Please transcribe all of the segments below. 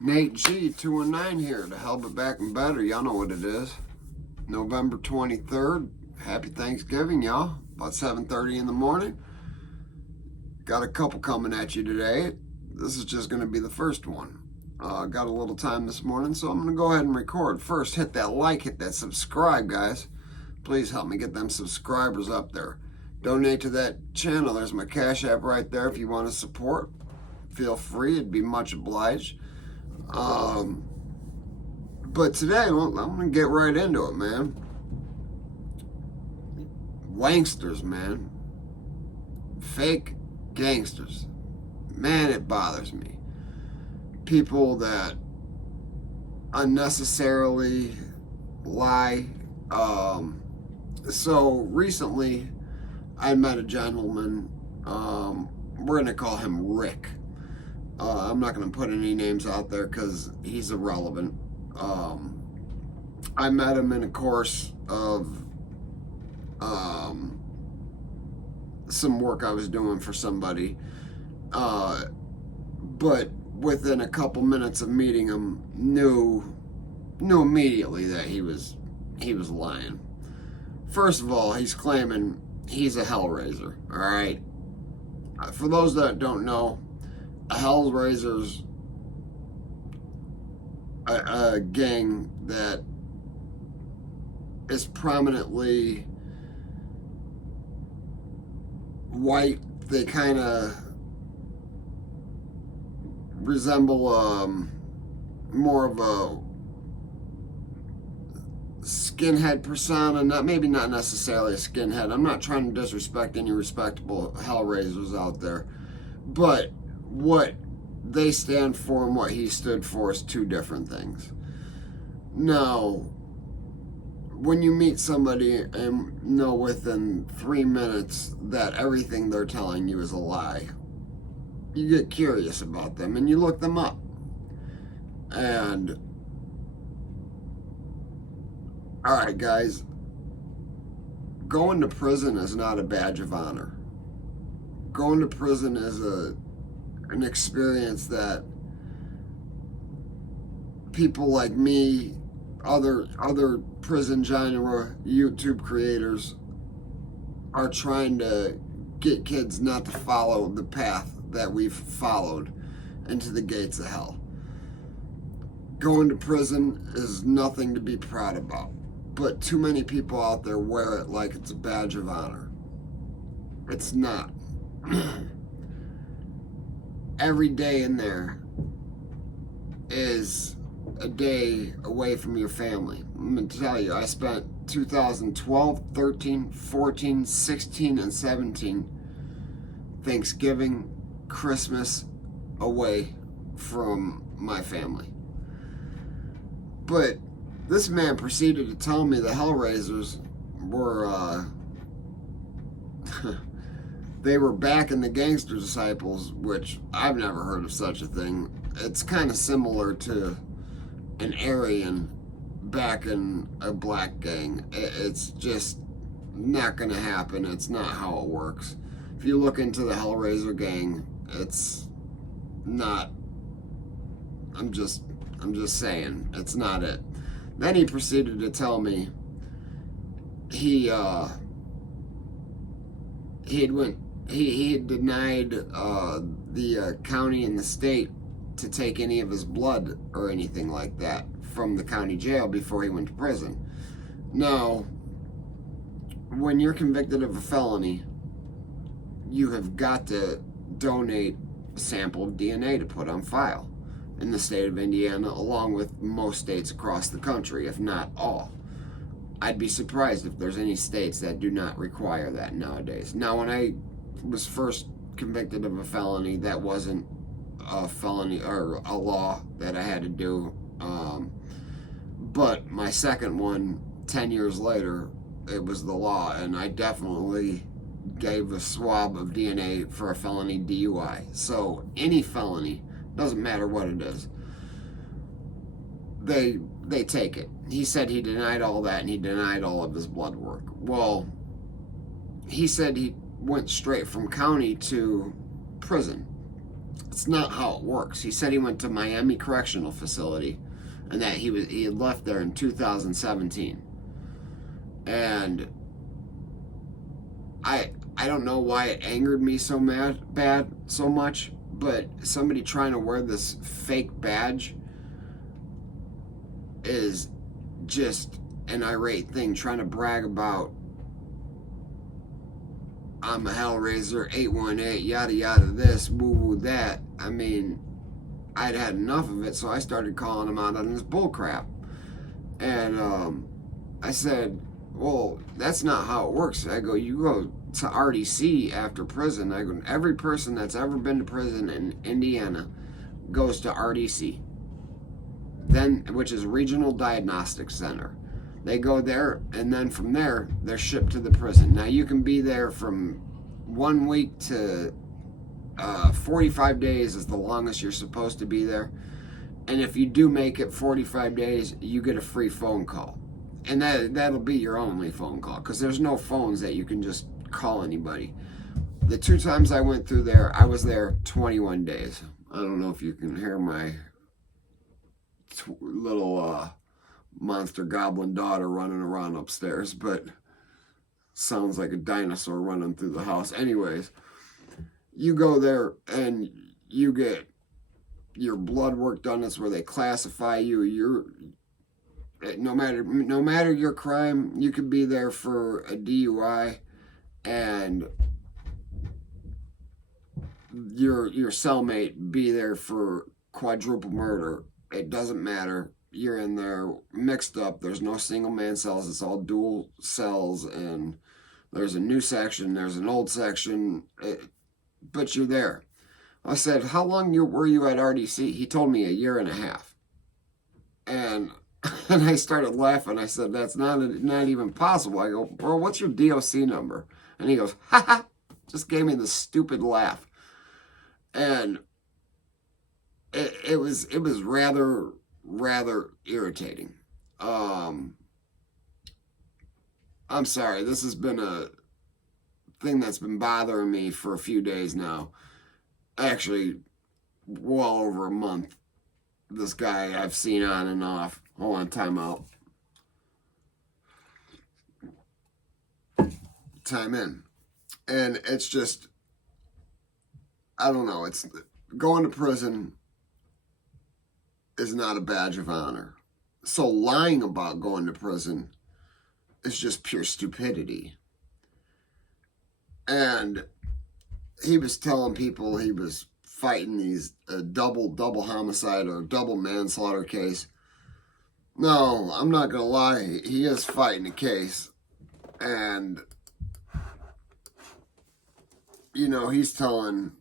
Nate G 219 here to help it back and better. Y'all know what it is. November 23rd. Happy Thanksgiving, y'all. About 7:30 in the morning. Got a couple coming at you today. This is just going to be the first one. Got a little time this morning, so I'm going to go ahead and record. First, hit that like, hit that subscribe, guys. Please help me get them subscribers up there. Donate to that channel. There's my Cash App right there if you want to support. Feel free. It'd be much obliged. But today, I'm going to get right into it, man. Gangsters, man. Fake gangsters. Man, it bothers me. People that unnecessarily lie. So recently, I met a gentleman. We're going to call him Rick. I'm not going to put any names out there because he's irrelevant. I met him in a course of some work I was doing for somebody. But within a couple minutes of meeting him, knew immediately that he was lying. First of all, he's claiming he's a Hellraiser. All right. For those that don't know, a Hellraiser's a gang that is prominently white. They kind of resemble more of a skinhead persona. Maybe not necessarily a skinhead. I'm not trying to disrespect any respectable Hellraisers out there, but what they stand for and what he stood for is two different things. Now, when you meet somebody and know within 3 minutes that everything they're telling you is a lie, you get curious about them and you look them up. And all right, guys, going to prison is not a badge of honor. Going to prison is an experience that people like me, other prison genre YouTube creators are trying to get kids not to follow the path that we've followed into the gates of hell. Going to prison is nothing to be proud about, but too many people out there wear it like it's a badge of honor. It's not. Every day in there is a day away from your family. I'm going to tell you, I spent 2012, 13, 14, 16, and 17 Thanksgiving, Christmas away from my family. But this man proceeded to tell me the Hellraisers were they were back in the Gangster Disciples, which I've never heard of such a thing. It's kind of similar to an Aryan back in a black gang. It's just not going to happen. It's not how it works. If you look into the Hellraiser gang, it's not. I'm just saying, it's not it. Then he proceeded to tell me he had denied the county and the state to take any of his blood or anything like that from the county jail before he went to prison. Now, when you're convicted of a felony, you have got to donate a sample of DNA to put on file in the state of Indiana, along with most states across the country, if not all. I'd be surprised if there's any states that do not require that nowadays. Now, when I was first convicted of a felony, that wasn't a felony or a law that I had to do. But my second one, 10 years later, it was the law, and I definitely gave a swab of DNA for a felony DUI. So any felony, doesn't matter what it is, they take it. He said he denied all that, and he denied all of his blood work. Well, he said he went straight from county to prison. It's not how it works. He said he went to Miami Correctional Facility and that he had left there in 2017. And I don't know why it angered me so much, but somebody trying to wear this fake badge is just an irate thing, trying to brag about I'm a Hellraiser, 818, yada yada this, woo woo that. I mean, I'd had enough of it, so I started calling him out on his bullcrap. And I said, well, that's not how it works. I go, you go to RDC after prison. I go, every person that's ever been to prison in Indiana goes to RDC, then, which is Regional Diagnostic Center. They go there, and then from there, they're shipped to the prison. Now, you can be there from 1 week to 45 days is the longest you're supposed to be there. And if you do make it 45 days, you get a free phone call. And that'll be your only phone call, because there's no phones that you can just call anybody. The 2 times I went through there, I was there 21 days. I don't know if you can hear my little monster goblin daughter running around upstairs, but sounds like a dinosaur running through the house. Anyways, you go there and you get your blood work done. That's where they classify you. You're no matter your crime, you could be there for a DUI, and your cellmate be there for quadruple murder. It doesn't matter. You're in there mixed up. There's no single man cells. It's all dual cells, and there's a new section. There's an old section, but you're there. I said, how long were you at RDC? He told me 1.5 years. And I started laughing. I said, that's not even possible. I go, bro, what's your DOC number? And he goes, ha ha, just gave me this stupid laugh. And it was rather irritating. I'm sorry. This has been a thing that's been bothering me for a few days now. Actually, well over a month. This guy I've seen on and off. Hold on, time out. Time in. And it's just, I don't know. It's going to prison is not a badge of honor. So lying about going to prison is just pure stupidity. And he was telling people he was fighting these double homicide or double manslaughter case. No, I'm not gonna lie. He is fighting a case, and he's telling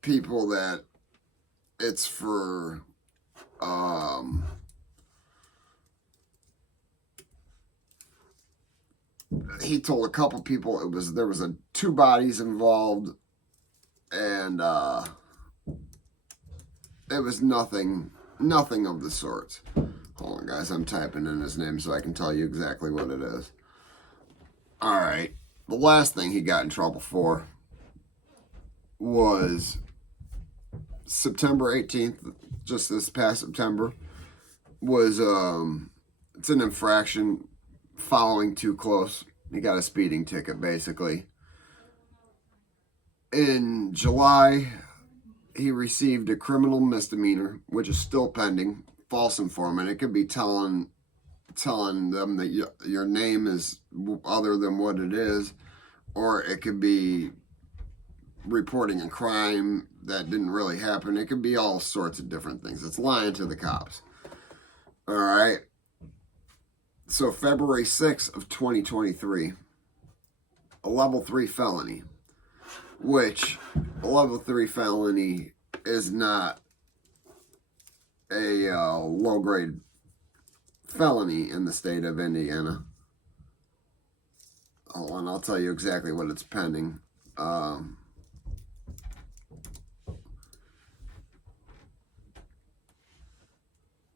people that it's for he told a couple people there was 2 bodies involved, and it was nothing of the sorts. Hold on, guys, I'm typing in his name so I can tell you exactly what it is. All right, the last thing he got in trouble for was September 18th, just this past September, was it's an infraction, following too close. He got a speeding ticket, basically. In July, he received a criminal misdemeanor, which is still pending, false informant. It could be telling them that your name is other than what it is, or it could be reporting a crime that didn't really happen. It could be all sorts of different things. It's lying to the cops. All right. So February 6th of 2023, a level 3 felony, which a level 3 felony is not a low-grade felony in the state of Indiana. Hold on, I'll tell you exactly what it's pending.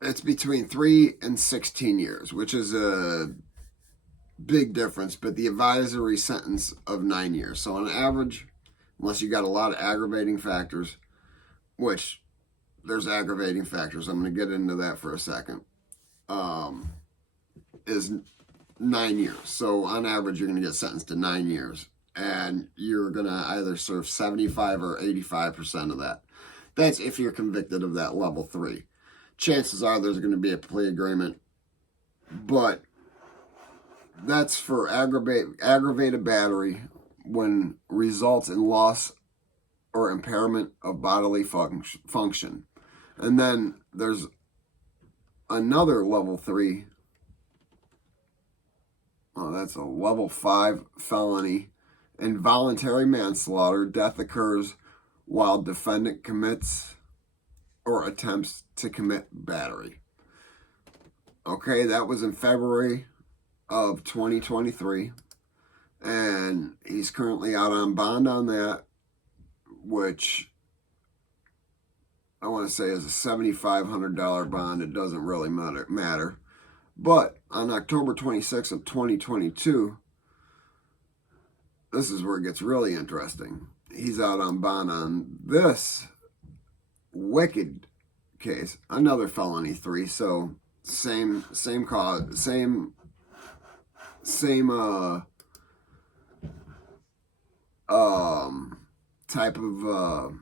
It's between 3 and 16 years, which is a big difference, but the advisory sentence of 9 years. So on average, unless you got a lot of aggravating factors, which there's aggravating factors. I'm going to get into that for a second. Is 9 years. So on average, you're going to get sentenced to 9 years. And you're going to either serve 75 or 85% of that. That's if you're convicted of that level 3. Chances are there's going to be a plea agreement. But that's for aggravated battery when results in loss or impairment of bodily function. And then there's another level 3. Oh, that's a level 5 felony. Involuntary manslaughter. Death occurs while defendant commits or attempts to commit battery. Okay, that was in February of 2023. And he's currently out on bond on that, which I want to say is a $7,500 bond. It doesn't really matter. But on October 26th of 2022, this is where it gets really interesting. He's out on bond on this wicked case, another felony 3. So same cause, same type of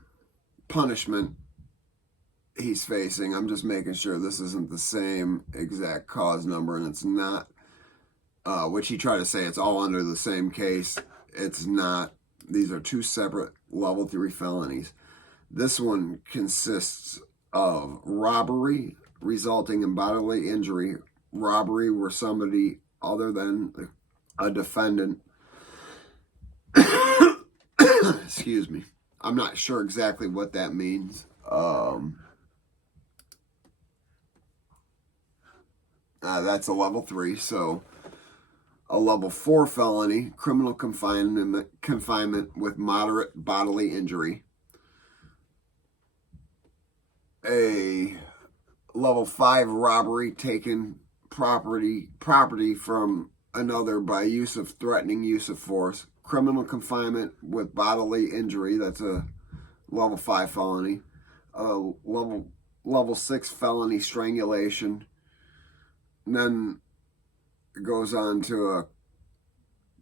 punishment he's facing. I'm just making sure this isn't the same exact cause number, and it's not, which he tried to say it's all under the same case. It's not. These are 2 separate level 3 felonies. This one consists of robbery resulting in bodily injury, robbery where somebody other than a defendant, excuse me, I'm not sure exactly what that means. That's a level 3. So a level 4 felony, criminal confinement with moderate bodily injury. A level 5 robbery, taking property from another by threatening use of force. Criminal confinement with bodily injury, that's a level 5 felony. Level 6 felony, strangulation. And then it goes on to a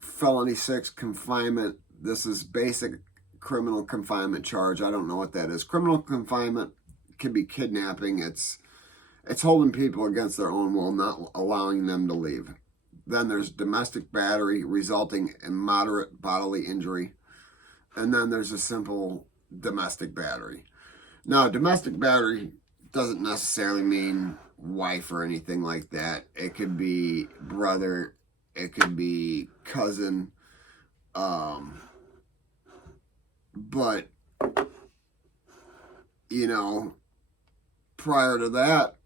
felony 6 confinement. This is basic criminal confinement charge. I don't know what that is. Criminal confinement can be kidnapping. It's holding people against their own will, not allowing them to leave. Then there's domestic battery resulting in moderate bodily injury. And then there's a simple domestic battery. Now, domestic battery doesn't necessarily mean wife or anything like that. It could be brother, it could be cousin, but prior to that,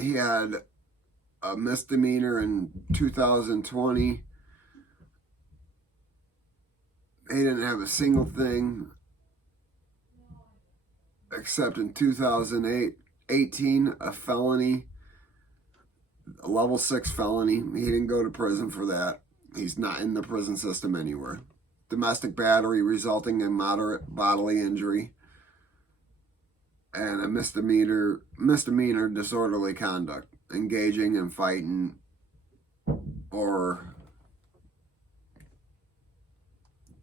he had a misdemeanor in 2020. He didn't have a single thing except in 2018, a felony, a level 6 felony. He didn't go to prison for that. He's not in the prison system anywhere. Domestic battery resulting in moderate bodily injury. And a misdemeanor disorderly conduct, engaging in fighting or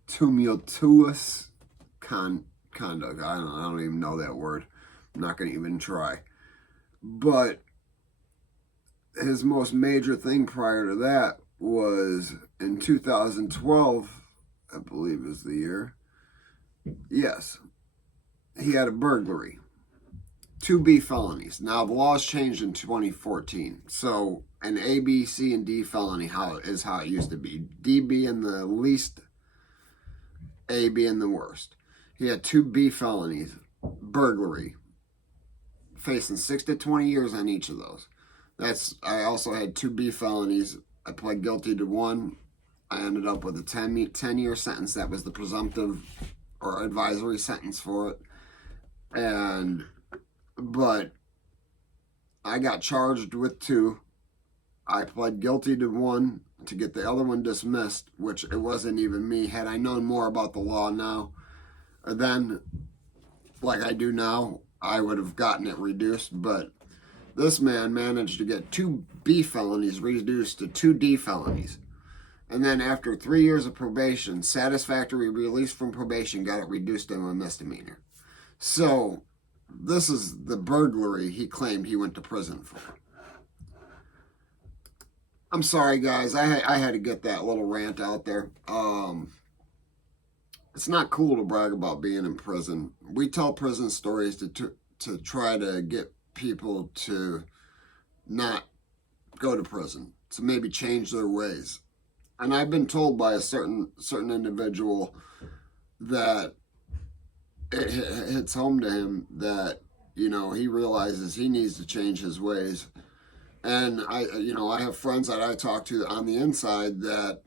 tumultuous conduct. I don't even know that word. I'm not going to even try. But his most major thing prior to that was in 2012, I believe is the year. Yes. He had a burglary. 2 B felonies. Now, the laws changed in 2014. So, an A, B, C, and D felony is how it used to be. D being the least, A being the worst. He had 2 B felonies. Burglary. Facing 6 to 20 years on each of those. I also had 2 B felonies. I pled guilty to 1. I ended up with a 10-year sentence. That was the presumptive or advisory sentence for it. But I got charged with 2. I pled guilty to one to get the other one dismissed, which it wasn't even me. Had I known more about the law now, then, like I do now, I would have gotten it reduced. But this man managed to get 2B felonies reduced to 2D felonies. And then after 3 years of probation, satisfactory release from probation, got it reduced to a misdemeanor. So this is the burglary he claimed he went to prison for. I'm sorry, guys. I had to get that little rant out there. It's not cool to brag about being in prison. We tell prison stories to try to get people to not go to prison, to maybe change their ways. And I've been told by a certain individual that it hits home to him that, you know, he realizes he needs to change his ways. And I have friends that I talk to on the inside that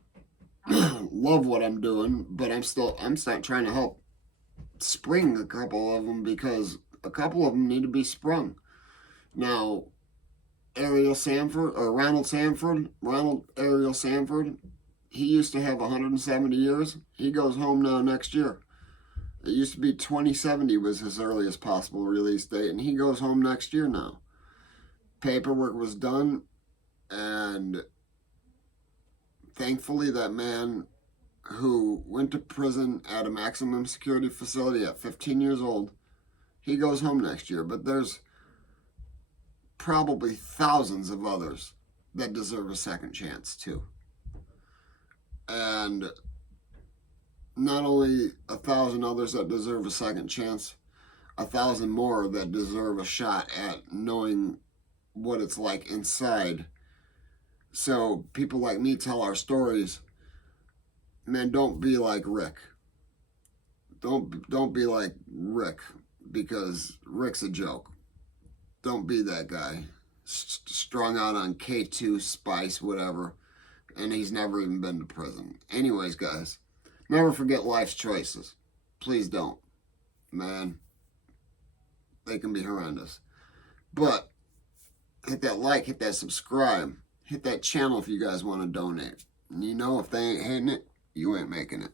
love what I'm doing, but I'm still trying to help spring a couple of them, because a couple of them need to be sprung. Now, Ronald Ariel Sanford, he used to have 170 years. He goes home now next year. It used to be 2070 was his earliest possible release date, and he goes home next year now. Paperwork was done, and thankfully that man who went to prison at a maximum security facility at 15 years old, he goes home next year. But there's probably thousands of others that deserve a second chance too. And not only 1,000 others that deserve a second chance, 1,000 more that deserve a shot at knowing what it's like inside. So people like me tell our stories. Man, don't be like Rick. Don't be like Rick, because Rick's a joke. Don't be that guy. Strung out on K2, Spice, whatever, and he's never even been to prison. Anyways, guys, never forget life's choices. Please don't. Man, they can be horrendous. But hit that like, hit that subscribe, hit that channel if you guys want to donate. And you know, if they ain't hitting it, you ain't making it.